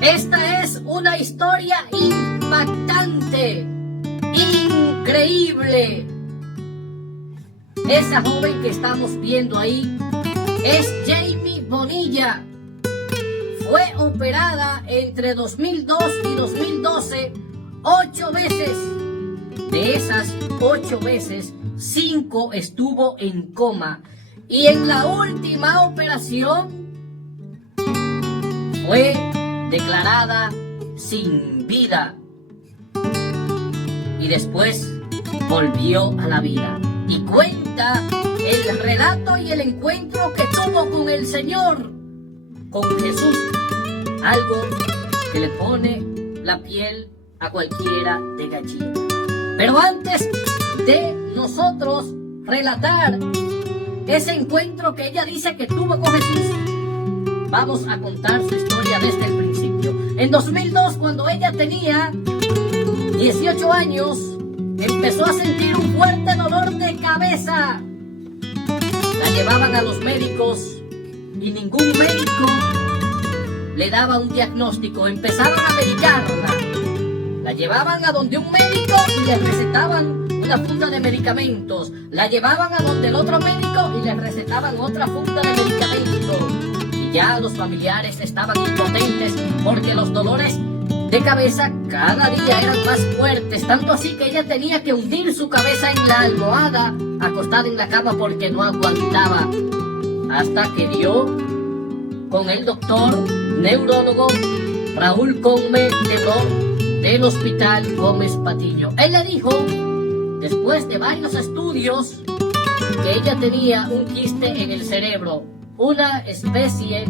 Esta es una historia impactante, increíble. Esa joven que estamos viendo ahí es Jamie Bonilla. Fue operada entre 2002 y 2012 8 veces. De esas 8 veces, 5 estuvo en coma. Y en la última operación fue declarada sin vida. Y después volvió a la vida. Y cuenta el relato y el encuentro que tuvo con el Señor, con Jesús. Algo que le pone la piel a cualquiera de gallina. Pero antes de nosotros relatar ese encuentro que ella dice que tuvo con Jesús, vamos a contar su historia desde el principio. En 2002, cuando ella tenía 18 años, empezó a sentir un fuerte dolor de cabeza. La llevaban a los médicos y ningún médico le daba un diagnóstico. Empezaron a medicarla. La llevaban a donde un médico y le recetaban una funda de medicamentos. La llevaban a donde el otro médico y le recetaban otra funda de medicamentos. Y ya los familiares estaban impotentes porque los dolores de cabeza cada día eran más fuertes, tanto así que ella tenía que hundir su cabeza en la almohada, acostada en la cama porque no aguantaba, hasta que dio con el doctor neurólogo Raúl Conme del Hospital Gómez Patiño. Él le dijo, después de varios estudios, que ella tenía un quiste en el cerebro, una especie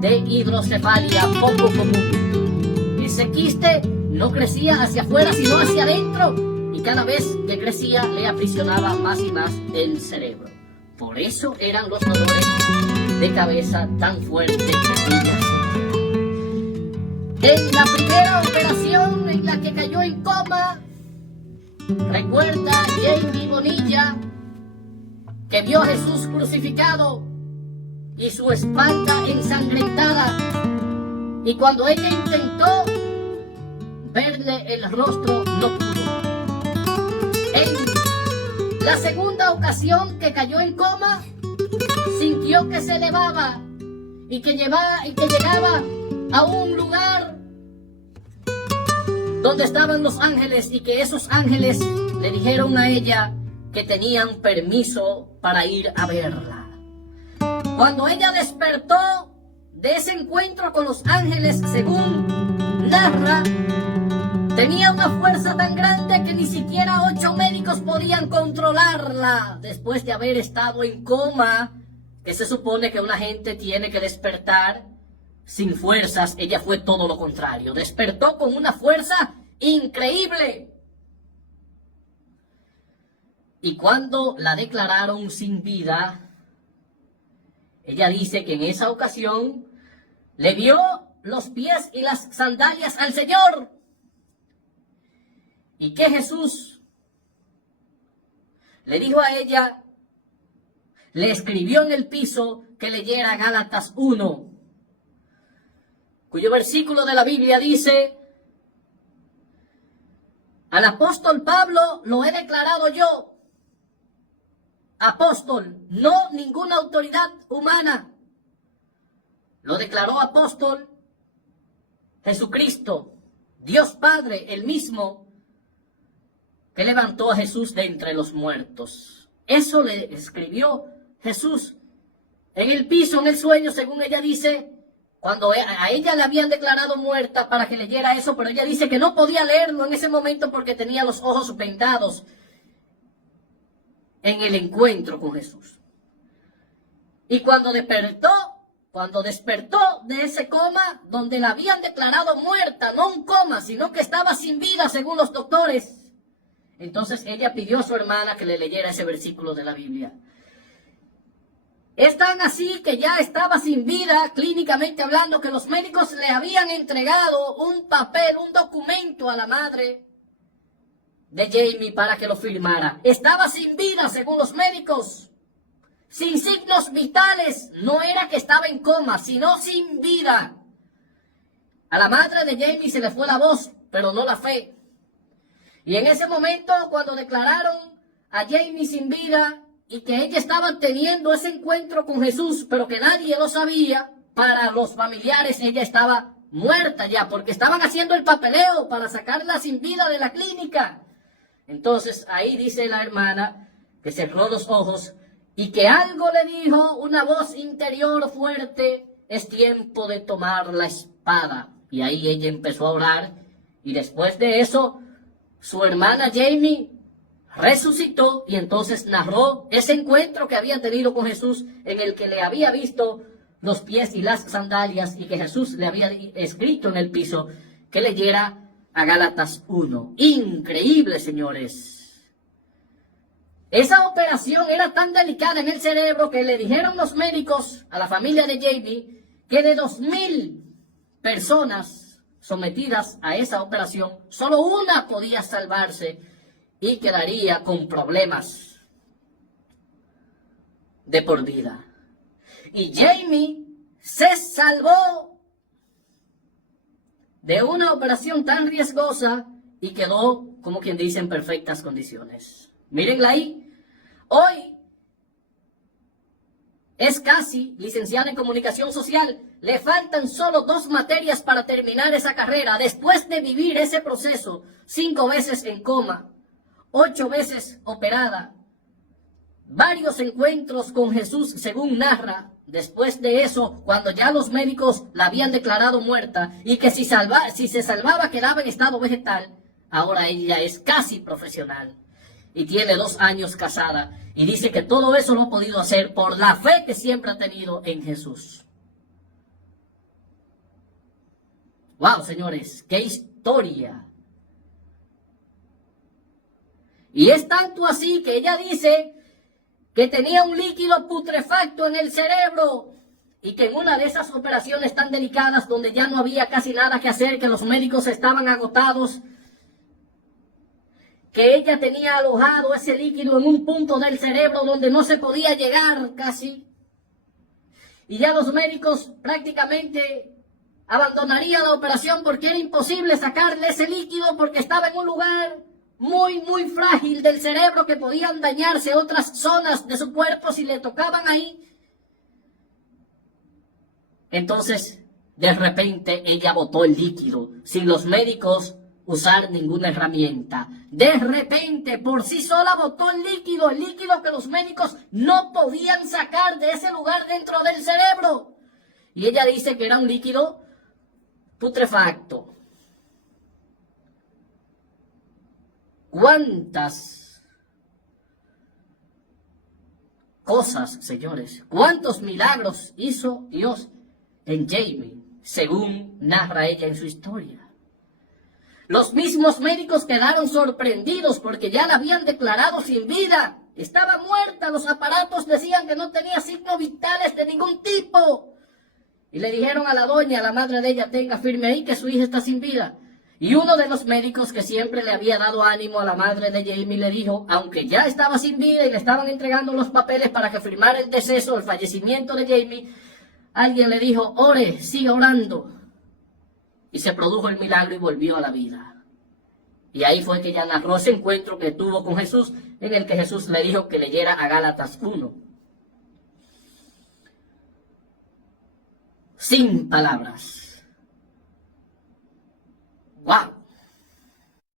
de hidrocefalia poco común. Ese quiste no crecía hacia afuera, sino hacia adentro, y cada vez que crecía le aprisionaba más y más el cerebro. Por eso eran los dolores de cabeza tan fuertes que ella sentía. En la primera operación en la que cayó en coma, recuerda Jamie Bonilla que vio a Jesús crucificado y su espalda ensangrentada, y cuando ella intentó verle el rostro, no pudo. En la segunda ocasión que cayó en coma, sintió que se elevaba y que llegaba a un lugar donde estaban los ángeles, y que esos ángeles le dijeron a ella que tenían permiso para ir a verla. Cuando ella despertó de ese encuentro con los ángeles, según narra, tenía una fuerza tan grande que ni siquiera 8 médicos podían controlarla. Después de haber estado en coma, que se supone que una gente tiene que despertar sin fuerzas, ella fue todo lo contrario. Despertó con una fuerza increíble. Y cuando la declararon sin vida, ella dice que en esa ocasión le vio los pies y las sandalias al Señor, y que Jesús le dijo a ella, le escribió en el piso que leyera Gálatas 1, cuyo versículo de la Biblia dice: al apóstol Pablo lo he declarado yo, apóstol, no ninguna autoridad humana. Lo declaró apóstol Jesucristo, Dios Padre, el mismo que levantó a Jesús de entre los muertos. Eso le escribió Jesús en el piso, en el sueño, según ella dice, cuando a ella le habían declarado muerta para que leyera eso, pero ella dice que no podía leerlo en ese momento porque tenía los ojos vendados en el encuentro con Jesús. Y cuando despertó de ese coma, donde la habían declarado muerta, no un coma, sino que estaba sin vida según los doctores, entonces ella pidió a su hermana que le leyera ese versículo de la Biblia. Es tan así que ya estaba sin vida, clínicamente hablando, que los médicos le habían entregado un papel, un documento a la madre de Jamie para que lo firmara. Estaba sin vida, según los médicos, sin signos vitales. No era que estaba en coma, sino sin vida. A la madre de Jamie se le fue la voz, pero no la fe. Y en ese momento, cuando declararon a Jamie sin vida y que ella estaba teniendo ese encuentro con Jesús, pero que nadie lo sabía, para los familiares ella estaba muerta ya, porque estaban haciendo el papeleo para sacarla sin vida de la clínica. Entonces ahí dice la hermana que cerró los ojos y que algo le dijo, una voz interior fuerte: es tiempo de tomar la espada. Y ahí ella empezó a orar, y después de eso su hermana Jamie resucitó y entonces narró ese encuentro que había tenido con Jesús, en el que le había visto los pies y las sandalias, y que Jesús le había escrito en el piso que leyera a Gálatas 1. Increíble, señores. Esa operación era tan delicada en el cerebro que le dijeron los médicos a la familia de Jamie que de 2,000 personas sometidas a esa operación, solo una podía salvarse y quedaría con problemas de por vida. Y Jamie se salvó de una operación tan riesgosa y quedó, como quien dice, en perfectas condiciones. Mírenla ahí. Hoy es casi licenciada en comunicación social. Le faltan solo 2 materias para terminar esa carrera. Después de vivir ese proceso, 5 veces en coma, 8 veces operada, varios encuentros con Jesús, según narra. Después de eso, cuando ya los médicos la habían declarado muerta y que si se salvaba quedaba en estado vegetal, ahora ella es casi profesional y tiene 2 años casada, y dice que todo eso lo ha podido hacer por la fe que siempre ha tenido en Jesús. ¡Wow, señores! ¡Qué historia! Y es tanto así que ella dice que tenía un líquido putrefacto en el cerebro, y que en una de esas operaciones tan delicadas, donde ya no había casi nada que hacer, que los médicos estaban agotados, que ella tenía alojado ese líquido en un punto del cerebro donde no se podía llegar casi, y ya los médicos prácticamente abandonarían la operación porque era imposible sacarle ese líquido, porque estaba en un lugar muy, muy frágil del cerebro, que podían dañarse otras zonas de su cuerpo si le tocaban ahí. Entonces, de repente, ella botó el líquido, sin los médicos usar ninguna herramienta. De repente, por sí sola botó el líquido que los médicos no podían sacar de ese lugar dentro del cerebro. Y ella dice que era un líquido putrefacto. ¿Cuántas cosas, señores? ¿Cuántos milagros hizo Dios en Jamie, según narra ella en su historia? Los mismos médicos quedaron sorprendidos porque ya la habían declarado sin vida. Estaba muerta, los aparatos decían que no tenía signos vitales de ningún tipo. Y le dijeron a la doña, a la madre de ella: tenga firme ahí que su hija está sin vida. Y uno de los médicos que siempre le había dado ánimo a la madre de Jamie le dijo, aunque ya estaba sin vida y le estaban entregando los papeles para que firmara el deceso, el fallecimiento de Jamie, alguien le dijo: ore, siga orando. Y se produjo el milagro y volvió a la vida. Y ahí fue que ella narró ese encuentro que tuvo con Jesús, en el que Jesús le dijo que leyera a Gálatas 1. Sin palabras. ¡Wow!